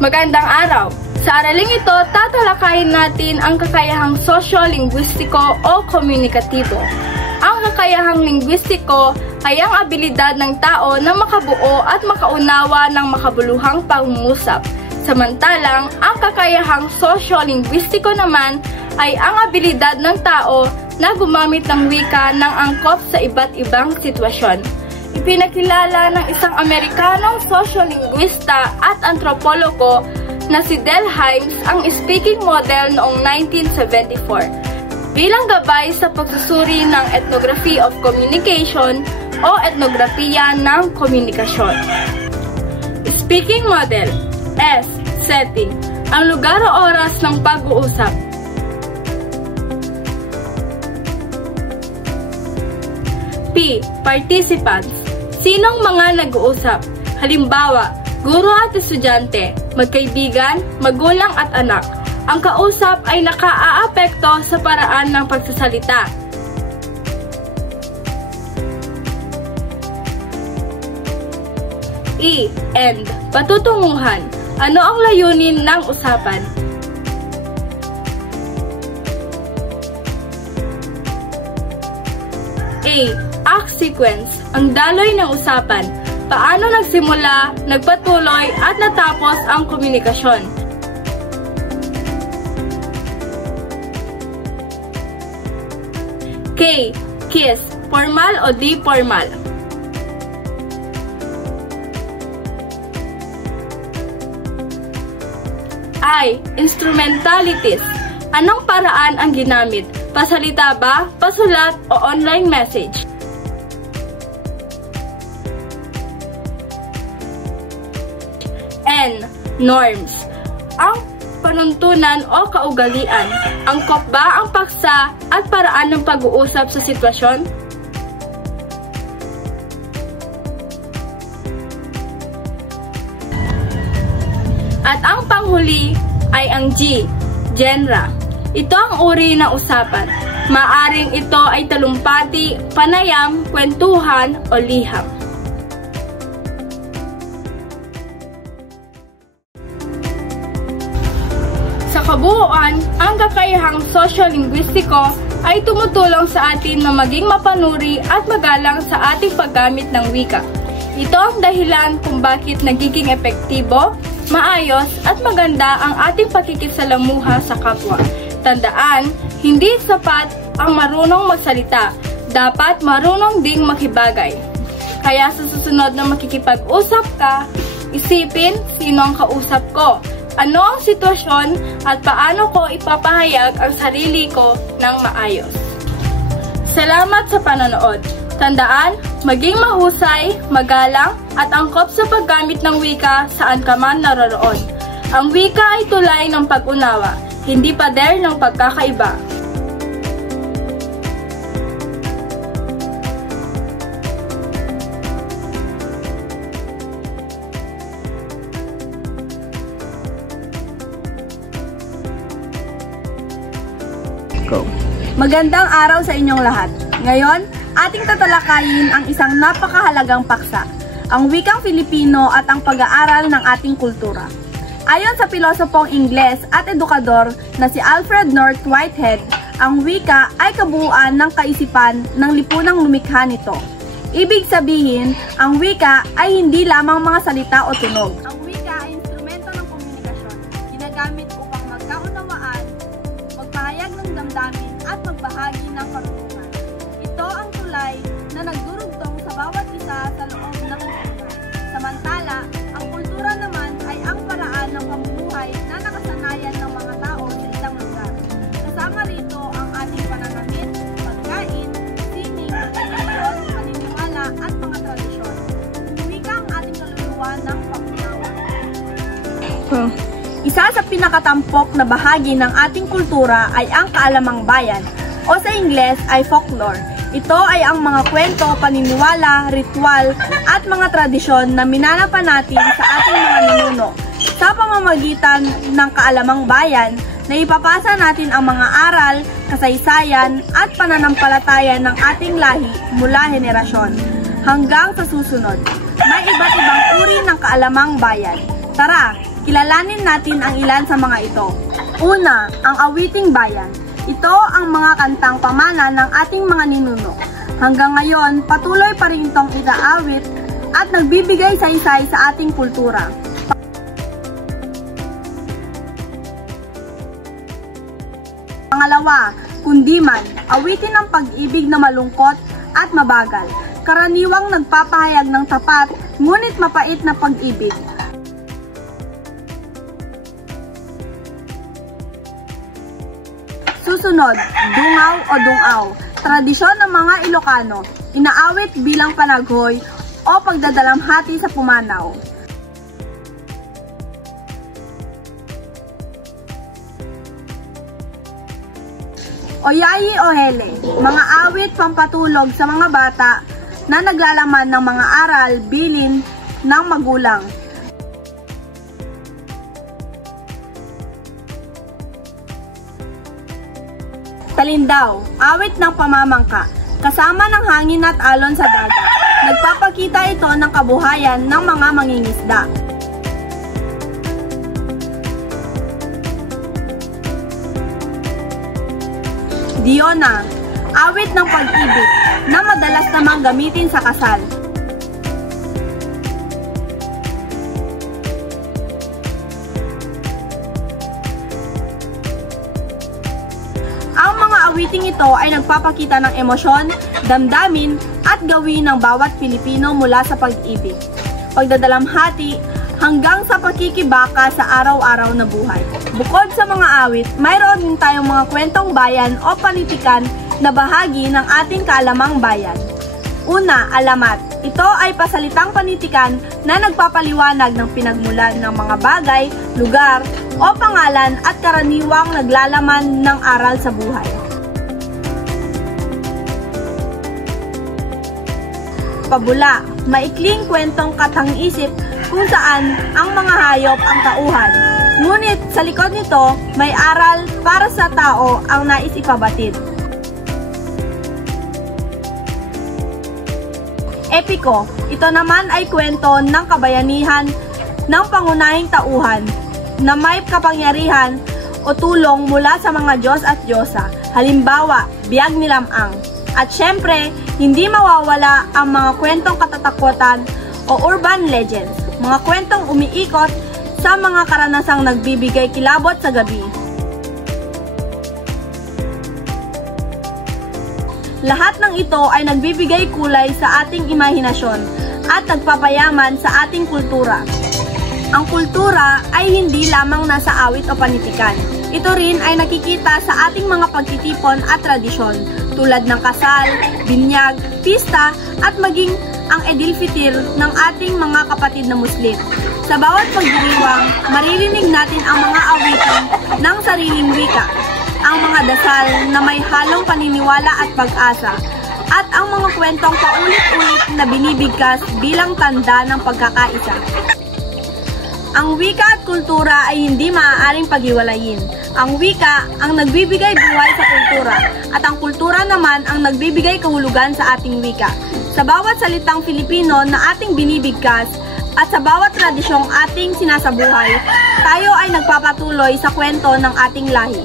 Magandang araw! Sa araling ito, tatalakayin natin ang kakayahang sosyo-linguistiko o komunikatibo. Ang kakayahang linguistiko ay ang abilidad ng tao na makabuo at makaunawa ng makabuluhang pangungusap. Samantalang, ang kakayahang sosyo-linguistiko naman ay ang abilidad ng tao na gumamit ng wika ng angkop sa iba't ibang sitwasyon. Ipinakilala ng isang Amerikanong sosyolingwista at antropologo na si Del Hymes ang speaking model noong 1974 bilang gabay sa pagsusuri ng ethnography of communication o etnografiya ng komunikasyon. Speaking model. S. Setting. Ang lugar o oras ng pag-uusap. P. Participants. Sinong mga nag-uusap? Halimbawa, guro at estudyante, magkaibigan, magulang at anak. Ang kausap ay nakaaapekto sa paraan ng pagsasalita. E. End. Patutunguhan. Ano ang layunin ng usapan? A. Act sequence. Ang daloy ng usapan. Paano nagsimula, nagpatuloy at natapos ang komunikasyon. K. Kiss. Formal o di formal. I. Instrumentalities. Anong paraan ang ginamit? Pasalita ba, pasulat o online message? N. Norms. Ang panuntunan o kaugalian. Angkop ba ang paksa at paraan ng pag-uusap sa sitwasyon? At ang panghuli ay ang G. Genre. Ito ang uri ng usapan. Maaring ito ay talumpati, panayam, kwentuhan o liham. Sa kabuuan, ang kakayahang sosyo-linguistiko ay tumutulong sa atin na maging mapanuri at magalang sa ating paggamit ng wika. Ito ang dahilan kung bakit nagiging epektibo, maayos at maganda ang ating pakikisalamuha sa kapwa. Tandaan, hindi sapat ang marunong magsalita. Dapat marunong ding makibagay. Kaya sa susunod na makikipag-usap ka, isipin sino ang kausap ko, ano ang sitwasyon at paano ko ipapahayag ang sarili ko ng maayos. Salamat sa panonood. Tandaan, maging mahusay, magalang at angkop sa paggamit ng wika saan ka man naroroon. Ang wika ay tulay ng pag-unawa, hindi pader ng pagkakaiba. Go. Magandang araw sa inyong lahat. Ngayon, ating tatalakayin ang isang napakahalagang paksa, ang wikang Filipino at ang pag-aaral ng ating kultura. Ayon sa pilosopong Ingles at edukador na si Alfred North Whitehead, ang wika ay kabuuan ng kaisipan ng lipunang lumikha nito. Ibig sabihin, ang wika ay hindi lamang mga salita o tunog. Ang wika ay instrumento ng komunikasyon, ginagamit upang magkaunawaan, magpahayag ng damdamin at magbahagi ng karunungan. Ito ang tulay na nagdurugtong sa bawat isa sa loob ng lipunan. Samantala, ang kultura naman ay ang paraan ng pamumuhay na nakasanayan ng mga tao sa isang lugar. Kasama rito ang ating pananamit, pagkain, sining, reliyon, paniniwala at mga tradisyon. Wika ang ating kaluluwa ng pangunawa. Isa sa pinakatampok na bahagi ng ating kultura ay ang kaalamang bayan o sa Ingles ay folklore. Ito ay ang mga kwento, paniniwala, ritual at mga tradisyon na minanapan natin sa ating mga ninuno. Sa pamamagitan ng kaalamang bayan, na ipapasa natin ang mga aral, kasaysayan at pananampalataya ng ating lahi mula henerasyon hanggang sa susunod. May iba't ibang uri ng kaalamang bayan. Tara, Kilalanin natin ang ilan sa mga ito. Una, ang awiting bayan. Ito ang mga kantang pamana ng ating mga ninuno. Hanggang ngayon, patuloy pa rin itong inaawit at nagbibigay saysay sa ating kultura. Pangalawa, kundiman. Awitin ng pag-ibig na malungkot at mabagal. Karaniwang nagpapahayag ng tapat, ngunit mapait na pag-ibig. Susunod, dungaw o dungaw. Tradisyon ng mga Ilocano, inaawit bilang panaghoy o pagdadalamhati sa pumanaw. Oyayi o hele, mga awit pampatulog sa mga bata na naglalaman ng mga aral, bilin ng magulang. Talindaw, awit ng pamamangka, kasama ng hangin at alon sa dagat. Nagpapakita ito ng kabuhayan ng mga mangingisda. Diona, awit ng pag-ibig na madalas namang gamitin sa kasal. Ang mga awiting ito ay nagpapakita ng emosyon, damdamin at gawin ng bawat Pilipino mula sa pag-ibig, pagdadalamhati hanggang sa pakikibaka sa araw-araw na buhay. Bukod sa mga awit, mayroon din tayong mga kwentong bayan o panitikan na bahagi ng ating kaalamang bayan. Una, alamat. Ito ay pasalitang panitikan na nagpapaliwanag ng pinagmulan ng mga bagay, lugar o pangalan at karaniwang naglalaman ng aral sa buhay. Pabula, maikling kwentong katang-isip kung saan ang mga hayop ang tauhan. Ngunit sa likod nito, may aral para sa tao ang nais ipabatid. Epiko, ito naman ay kwento ng kabayanihan ng pangunahing tauhan na may kapangyarihan o tulong mula sa mga Diyos at Diyosa. Halimbawa, biyag ni Lamang. At syempre, hindi mawawala ang mga kwentong katatakutan o urban legends, mga kwentong umiikot sa mga karanasang nagbibigay kilabot sa gabi. Lahat ng ito ay nagbibigay kulay sa ating imahinasyon at nagpapayaman sa ating kultura. Ang kultura ay hindi lamang nasa awit o panitikan. Ito rin ay nakikita sa ating mga pagtitipon at tradisyon tulad ng kasal, binyag, pista at maging ang Eid al-Fitr ng ating mga kapatid na Muslim. Sa bawat pagdiriwang, maririnig natin ang mga awitin ng sariling wika, ang mga dasal na may halong paniniwala at pag-asa, at ang mga kwentong paulit-ulit na binibigkas bilang tanda ng pagkakaisa. Ang wika at kultura ay hindi maaaring paghiwalayin. Ang wika ang nagbibigay buhay sa kultura, at ang kultura naman ang nagbibigay kahulugan sa ating wika. Sa bawat salitang Filipino na ating binibigkas, at sa bawat tradisyong ating sinasabuhay, tayo ay nagpapatuloy sa kwento ng ating lahi.